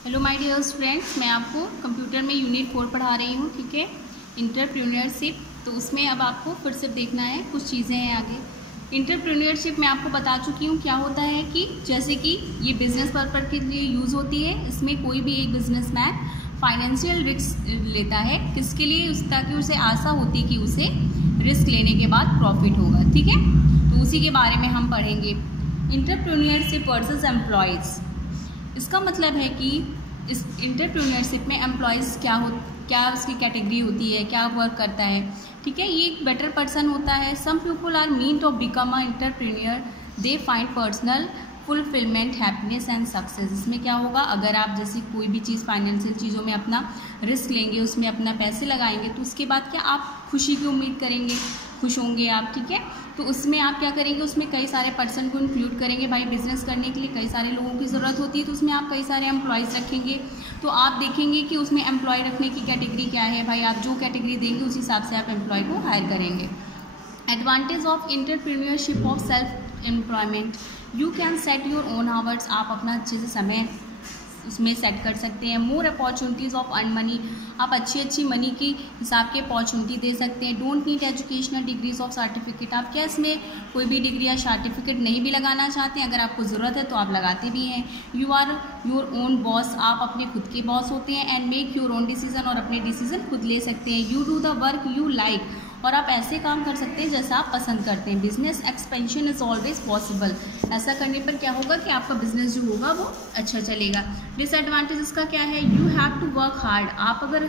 Hello my dear friends, मैं आपको computer में यूनिट 4 पढ़ा रही हूँ। ठीक है, इंटरप्रेन्योरशिप। तो उसमें अब आपको फिर से देखना है, कुछ चीज़ें हैं आगे। इंटरप्रेन्योरशिप मैं आपको बता चुकी हूँ क्या होता है कि जैसे कि ये बिजनेस पर्पज के लिए यूज़ होती है। इसमें कोई भी एक बिजनेसमैन फाइनेंशियल रिस्क लेता है, किसके लिए? ताकि उसे आशा होती कि उसे रिस्क लेने के बाद प्रॉफिट होगा। ठीक है, तो उसी के बारे में हम पढ़ेंगे। Entrepreneurship versus employees. इसका मतलब है कि इस इंटरप्रेन्योरशिप में एम्प्लॉयज़ क्या उसकी कैटेगरी होती है, क्या वर्क करता है। ठीक है, ये एक बेटर पर्सन होता है। Some people are mean to become a entrepreneur, they find personal fulfilment, happiness and success. इसमें क्या होगा, अगर आप जैसे कोई भी चीज़ फाइनेंशियल चीज़ों में अपना रिस्क लेंगे, उसमें अपना पैसे लगाएंगे, तो उसके बाद क्या आप खुशी की उम्मीद करेंगे, खुश होंगे आप। ठीक है, तो उसमें आप क्या करेंगे, उसमें कई सारे पर्सन को इंक्लूड करेंगे। भाई बिजनेस करने के लिए कई सारे लोगों की ज़रूरत होती है, तो उसमें आप कई सारे एम्प्लॉयज़ रखेंगे। तो आप देखेंगे कि उसमें एम्प्लॉय रखने की कैटेगरी क्या है। भाई आप जो कैटेगरी देंगे उस हिसाब से आप एम्प्लॉय को हायर करेंगे। Advantage of entrepreneurship of self employment, you can set your own hours. आप अपना अच्छे से समय उसमें सेट कर सकते हैं। मोर अपॉर्चुनिटीज़ ऑफ अर्न मनी, आप अच्छी मनी की हिसाब के अपॉर्चुनिटी दे सकते हैं। Don't need educational degrees of certificate, आप क्या इसमें कोई भी डिग्री या सर्टिफिकेट नहीं भी लगाना चाहते हैं, अगर आपको ज़रूरत है तो आप लगाते भी हैं। You are your own boss, आप अपने खुद के बॉस होते हैं। And make your own decision, और अपने डिसीजन खुद ले सकते हैं। You do the work you like, और आप ऐसे काम कर सकते हैं जैसा आप पसंद करते हैं। Business expansion is always possible, ऐसा करने पर क्या होगा कि आपका बिजनेस जो होगा वो अच्छा चलेगा। डिसएडवांटेज इसका क्या है, you have to work hard, आप अगर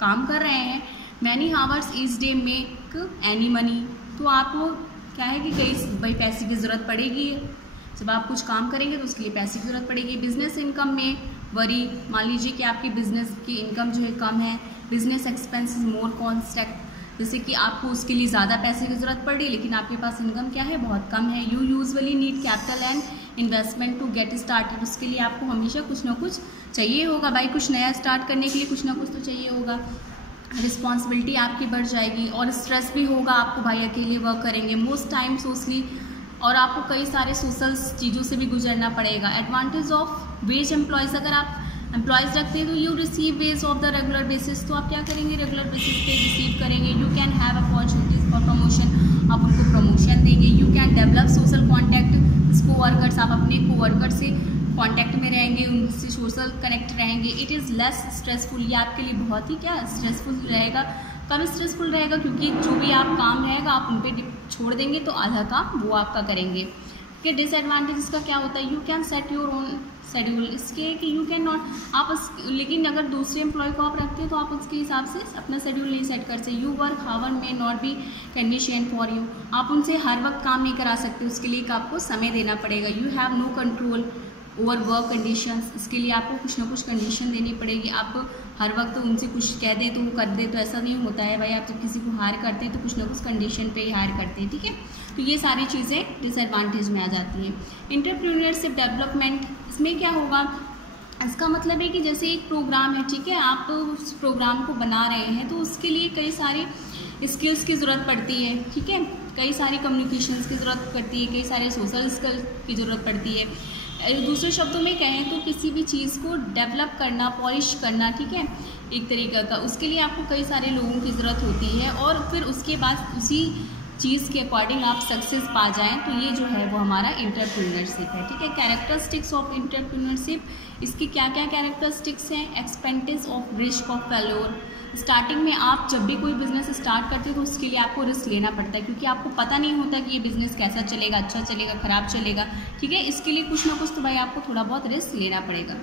काम कर रहे हैं many hours each day make any money, तो आपको क्या है कि भाई पैसे की ज़रूरत पड़ेगी। जब आप कुछ काम करेंगे तो उसके लिए पैसे की ज़रूरत पड़ेगी। बिजनेस इनकम में वरी, मान लीजिए कि आपकी बिजनेस की इनकम जो है कम है। बिजनेस एक्सपेंसेस मोर कॉन्स्टेंट, जैसे कि आपको उसके लिए ज़्यादा पैसे की ज़रूरत पड़ी लेकिन आपके पास इनकम क्या है, बहुत कम है। You usually need capital and investment to get started, उसके लिए आपको हमेशा कुछ ना कुछ चाहिए होगा। भाई कुछ नया स्टार्ट करने के लिए कुछ ना कुछ तो चाहिए होगा। रिस्पॉन्सिबिलिटी आपकी बढ़ जाएगी और स्ट्रेस भी होगा आपको, भाई अकेले वर्क करेंगे मोस्ट टाइम सोशली, और आपको कई सारे सोशल चीज़ों से भी गुजरना पड़ेगा। एडवांटेज ऑफ वेज एम्प्लॉयज़, अगर आप एम्प्लॉयज़ रखते हैं तो you receive ways of the regular basis, तो आप क्या करेंगे, रेगुलर बेसिस पे रिसीव करेंगे। You can have opportunities for promotion, आप उनको प्रमोशन देंगे। You can develop social contact, coworkers, आप अपने कोवर्कर से कॉन्टैक्ट में रहेंगे, उनसे सोशल कनेक्ट रहेंगे। इट इज़ लेस स्ट्रेसफुल, ये आपके लिए बहुत ही क्या स्ट्रेसफुल रहेगा, कम स्ट्रेसफुल रहेगा, क्योंकि जो भी आप काम रहेगा आप उन पर छोड़ देंगे तो आधा काम वो आपका करेंगे। कि डिसएडवांटेज इसका क्या होता है, you can set your own schedule, इसके कि यू कैन नॉट लेकिन अगर दूसरे एम्प्लॉय को आप रखते हैं तो आप उसके हिसाब से अपना शेड्यूल नहीं सेट कर सकते। यू वर्क हावर में not be condition for you, आप उनसे हर वक्त काम नहीं करा सकते, उसके लिए आपको समय देना पड़ेगा। You have no control over work conditions, इसके लिए आपको कुछ ना कुछ कंडीशन देनी पड़ेगी। आप हर वक्त उनसे कुछ कह दें तो वो कर दे, तो ऐसा नहीं होता है। भाई आप जब किसी को हायर करते हैं तो कुछ ना कुछ कंडीशन पे ही हायर करते हैं। ठीक है, तो ये सारी चीज़ें डिसएडवांटेज में आ जाती हैं। इंटरप्रेन्योरशिप डेवलपमेंट, इसमें क्या होगा, इसका मतलब है कि जैसे एक प्रोग्राम है, ठीक है, आप उस प्रोग्राम को बना रहे हैं तो उसके लिए कई सारे स्किल्स की ज़रूरत पड़ती है। ठीक है, कई सारी कम्युनिकेशंस की ज़रूरत पड़ती है, कई सारे सोशल स्किल्स की ज़रूरत पड़ती है। दूसरे शब्दों में कहें तो किसी भी चीज़ को डेवलप करना, पॉलिश करना, ठीक है, एक तरीक़े का, उसके लिए आपको कई सारे लोगों की ज़रूरत होती है। और फिर उसके बाद उसी चीज़ के अकॉर्डिंग आप सक्सेस पा जाएं, तो ये जो है वो हमारा इंटरप्रेन्योरशिप है। ठीक है, कैरेक्टरिस्टिक्स ऑफ इंटरप्रेन्योरशिप, इसकी क्या क्या कैरेक्टरिस्टिक्स हैं। Acceptance of risk of failure, starting में आप जब भी कोई बिज़नेस स्टार्ट करते हो तो उसके लिए आपको रिस्क लेना पड़ता है, क्योंकि आपको पता नहीं होता कि ये बिज़नेस कैसा चलेगा, अच्छा चलेगा, ख़राब चलेगा। ठीक है, इसके लिए कुछ ना कुछ तो भाई आपको थोड़ा बहुत रिस्क लेना पड़ेगा।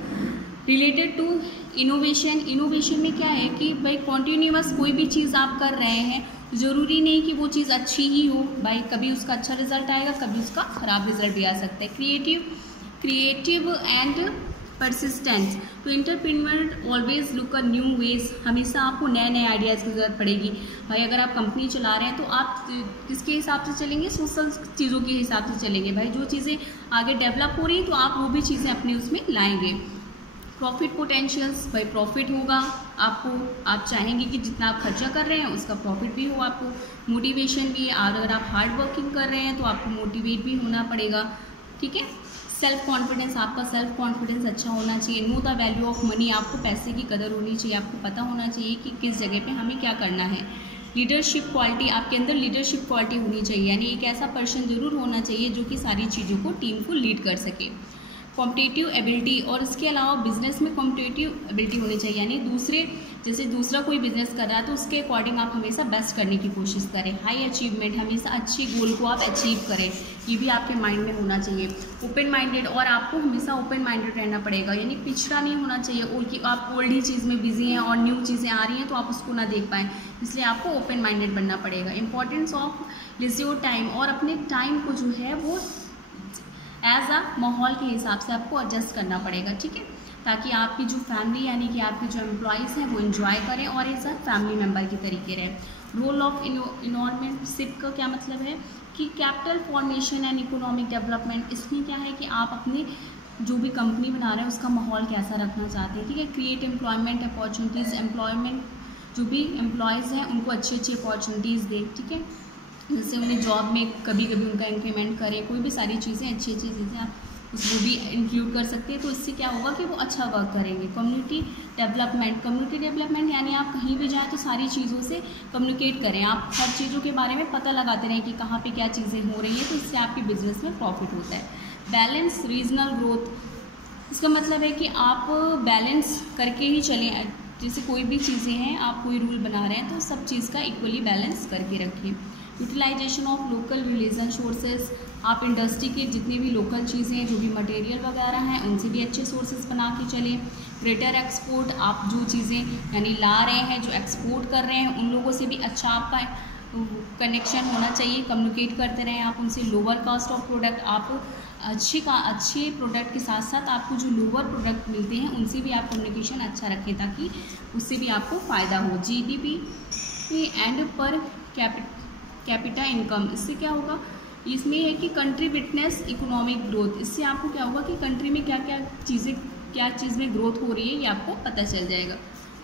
रिलेटेड टू इनोवेशन, इनोवेशन में क्या है कि भाई कॉन्टीन्यूअस कोई भी चीज़ आप कर रहे हैं, ज़रूरी नहीं कि वो चीज़ अच्छी ही हो। भाई कभी उसका अच्छा रिजल्ट आएगा, कभी उसका ख़राब रिजल्ट भी आ सकता है। क्रिएटिव एंड परसिस्टेंस, तो entrepreneur always look a new ways, हमेशा आपको नए नए आइडियाज़ की ज़रूरत पड़ेगी। भाई अगर आप कंपनी चला रहे हैं तो आप किसके हिसाब से चलेंगे, सोशल चीज़ों के हिसाब से चलेंगे। भाई जो चीज़ें आगे डेवलप हो रही हैं तो आप वो भी चीज़ें अपने उसमें लाएंगे। प्रॉफिट पोटेंशियल्स, भाई प्रॉफिट होगा आपको, आप चाहेंगे कि जितना आप खर्चा कर रहे हैं उसका प्रॉफिट भी हो आपको। मोटिवेशन भी, और अगर आप हार्ड वर्किंग कर रहे हैं तो आपको मोटिवेट भी होना पड़ेगा। ठीक है, सेल्फ कॉन्फिडेंस, आपका सेल्फ कॉन्फिडेंस अच्छा होना चाहिए। Know the value of money, आपको पैसे की कदर होनी चाहिए, आपको पता होना चाहिए कि किस जगह पे हमें क्या करना है। लीडरशिप क्वालिटी, आपके अंदर लीडरशिप क्वालिटी होनी चाहिए, यानी एक ऐसा पर्सन ज़रूर होना चाहिए जो कि सारी चीज़ों को, टीम को लीड कर सके। कॉम्पिटिटिव एबिलिटी, और इसके अलावा बिजनेस में कॉम्पिटिटिव एबिलिटी होनी चाहिए, यानी जैसे दूसरा कोई बिजनेस कर रहा है तो उसके अकॉर्डिंग आप हमेशा बेस्ट करने की कोशिश करें। हाई अचीवमेंट, हमेशा अच्छी गोल को आप अचीव करें, ये भी आपके माइंड में होना चाहिए। ओपन माइंडेड, और आपको हमेशा ओपन माइंडेड रहना पड़ेगा, यानी पिछड़ा नहीं होना चाहिए और कि आप ओल्ड ही चीज़ में बिजी हैं और न्यू चीज़ें आ रही हैं तो आप उसको ना देख पाएँ, इसलिए आपको ओपन माइंडेड बनना पड़ेगा। इंपॉर्टेंस ऑफ लिजियोर टाइम, और अपने टाइम को जो है वो एज अ माहौल के हिसाब से आपको एडजस्ट करना पड़ेगा, ठीक है, ताकि आपकी जो फैमिली यानी कि आपके जो एम्प्लॉयज़ हैं वो एंजॉय करें और एज अ फैमिली मेम्बर की तरीके रहें। रोल ऑफ इन्वायरमेंटशिप का क्या मतलब है कि capital formation and economic development, इसमें क्या है कि आप अपने जो भी कंपनी बना रहे हैं उसका माहौल कैसा रखना चाहते हैं, ठीक है। क्रिएट एम्प्लॉयमेंट अपॉर्चुनिटीज़, एम्प्लॉयमेंट जो भी एम्प्लॉयज़ हैं उनको अच्छी अच्छी अपॉर्चुनिटीज़ दें, ठीक है, जैसे उन्हें जॉब में कभी कभी उनका इंक्रीमेंट करें, कोई भी सारी चीज़ें अच्छी अच्छी चीज़ें आप उसको भी इंक्लूड कर सकते हैं, तो इससे क्या होगा कि वो अच्छा वर्क करेंगे। कम्युनिटी डेवलपमेंट यानी आप कहीं भी जाएँ तो सारी चीज़ों से कम्युनिकेट करें, आप हर चीज़ों के बारे में पता लगाते रहें कि कहाँ पे क्या चीज़ें हो रही हैं, तो इससे आपके बिजनेस में प्रॉफिट होता है। बैलेंस रीजनल ग्रोथ, इसका मतलब है कि आप बैलेंस करके ही चलें, जैसे कोई भी चीज़ें हैं, आप कोई रूल बना रहे हैं तो सब चीज़ का इक्वली बैलेंस करके रखें। Utilisation of local religion sources, आप इंडस्ट्री के जितने भी लोकल चीज़ें हैं, जो भी मटेरियल वगैरह हैं, उनसे भी अच्छे सोर्सेज बना के चलें। ग्रेटर एक्सपोर्ट, आप जो चीज़ें यानी ला रहे हैं, जो एक्सपोर्ट कर रहे हैं, उन लोगों से भी अच्छा आपका कनेक्शन होना चाहिए, कम्युनिकेट करते रहें आप उनसे। लोअर कॉस्ट ऑफ प्रोडक्ट, आप अच्छे प्रोडक्ट के साथ साथ आपको जो लोअर प्रोडक्ट मिलते हैं उनसे भी आप कम्युनिकेशन अच्छा रखें ताकि उससे भी आपको फ़ायदा हो। GDP and per capita income, इससे क्या होगा, इसमें है कि कंट्री विटनेस इकोनॉमिक ग्रोथ, इससे आपको क्या होगा कि कंट्री में क्या चीज़ में ग्रोथ हो रही है ये आपको पता चल जाएगा।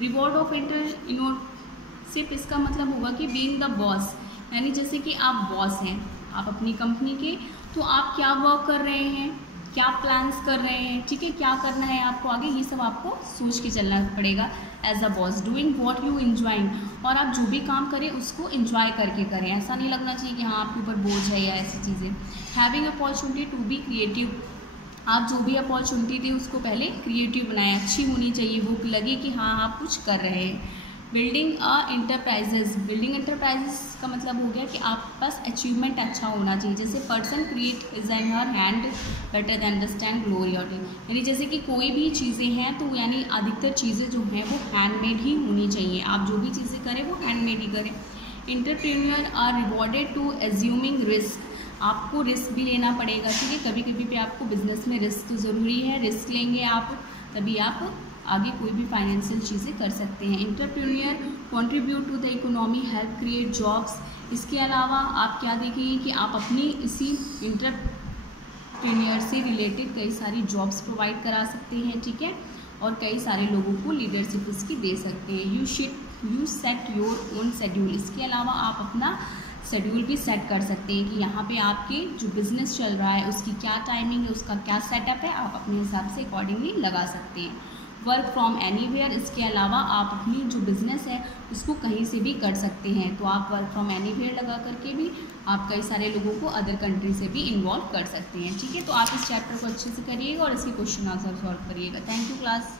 रिवॉर्ड ऑफ इंटरप्रेन्योरशिप, इसका मतलब होगा कि बीइंग द बॉस, यानी जैसे कि आप बॉस हैं आप अपनी कंपनी के, तो आप क्या वर्क कर रहे हैं, क्या प्लान्स कर रहे हैं, ठीक है, क्या करना है आपको आगे, ये सब आपको सोच के चलना पड़ेगा as a boss. Doing what you enjoying, और आप जो भी काम करें उसको एंजॉय करके करें, ऐसा नहीं लगना चाहिए कि हाँ आपके ऊपर बोझ है या ऐसी चीज़ें। Having opportunity to be creative, आप जो भी अपॉर्चुनिटी दी उसको पहले क्रिएटिव बनाएं, अच्छी होनी चाहिए, वो लगे कि हाँ आप कुछ कर रहे हैं। बिल्डिंग इंटरप्राइजेज का मतलब हो गया कि आप पास अचीवमेंट अच्छा होना चाहिए, जैसे person create is in her hand better than understand ग्लोरियोटी, यानी जैसे कि कोई भी चीज़ें हैं तो यानी अधिकतर चीज़ें जो हैं वो हैंडमेड ही होनी चाहिए, आप जो भी चीज़ें करें वो हैंडमेड ही करें। Entrepreneur are rewarded to assuming risk, आपको रिस्क भी लेना पड़ेगा, ठीक है, कभी कभी पे आपको बिजनेस में रिस्क तो ज़रूरी है, रिस्क लेंगे आप तभी आप आगे कोई भी फाइनेंशियल चीज़ें कर सकते हैं। Entrepreneur contribute to the economy, help create jobs, इसके अलावा आप क्या देखेंगे कि आप अपनी इसी एंटरप्रेन्योर से रिलेटेड कई सारी जॉब्स प्रोवाइड करा सकते हैं, ठीक है, और कई सारे लोगों को लीडरशिप इसकी दे सकते हैं। You set your own schedule, इसके अलावा आप अपना शेड्यूल भी सेट कर सकते हैं कि यहाँ पे आपके जो बिज़नेस चल रहा है उसकी क्या टाइमिंग है, उसका क्या सेटअप है, आप अपने हिसाब से अकॉर्डिंगली लगा सकते हैं। वर्क फ्रॉम एनीवेयर, इसके अलावा आप अपनी जो बिज़नेस है उसको कहीं से भी कर सकते हैं, तो आप वर्क फ्रॉम एनीवेयर लगा करके भी आप कई सारे लोगों को अदर कंट्री से भी इन्वॉल्व कर सकते हैं, ठीक है। तो आप इस चैप्टर को अच्छे से करिएगा और इसके क्वेश्चन आंसर सॉल्व करिएगा। Thank you class.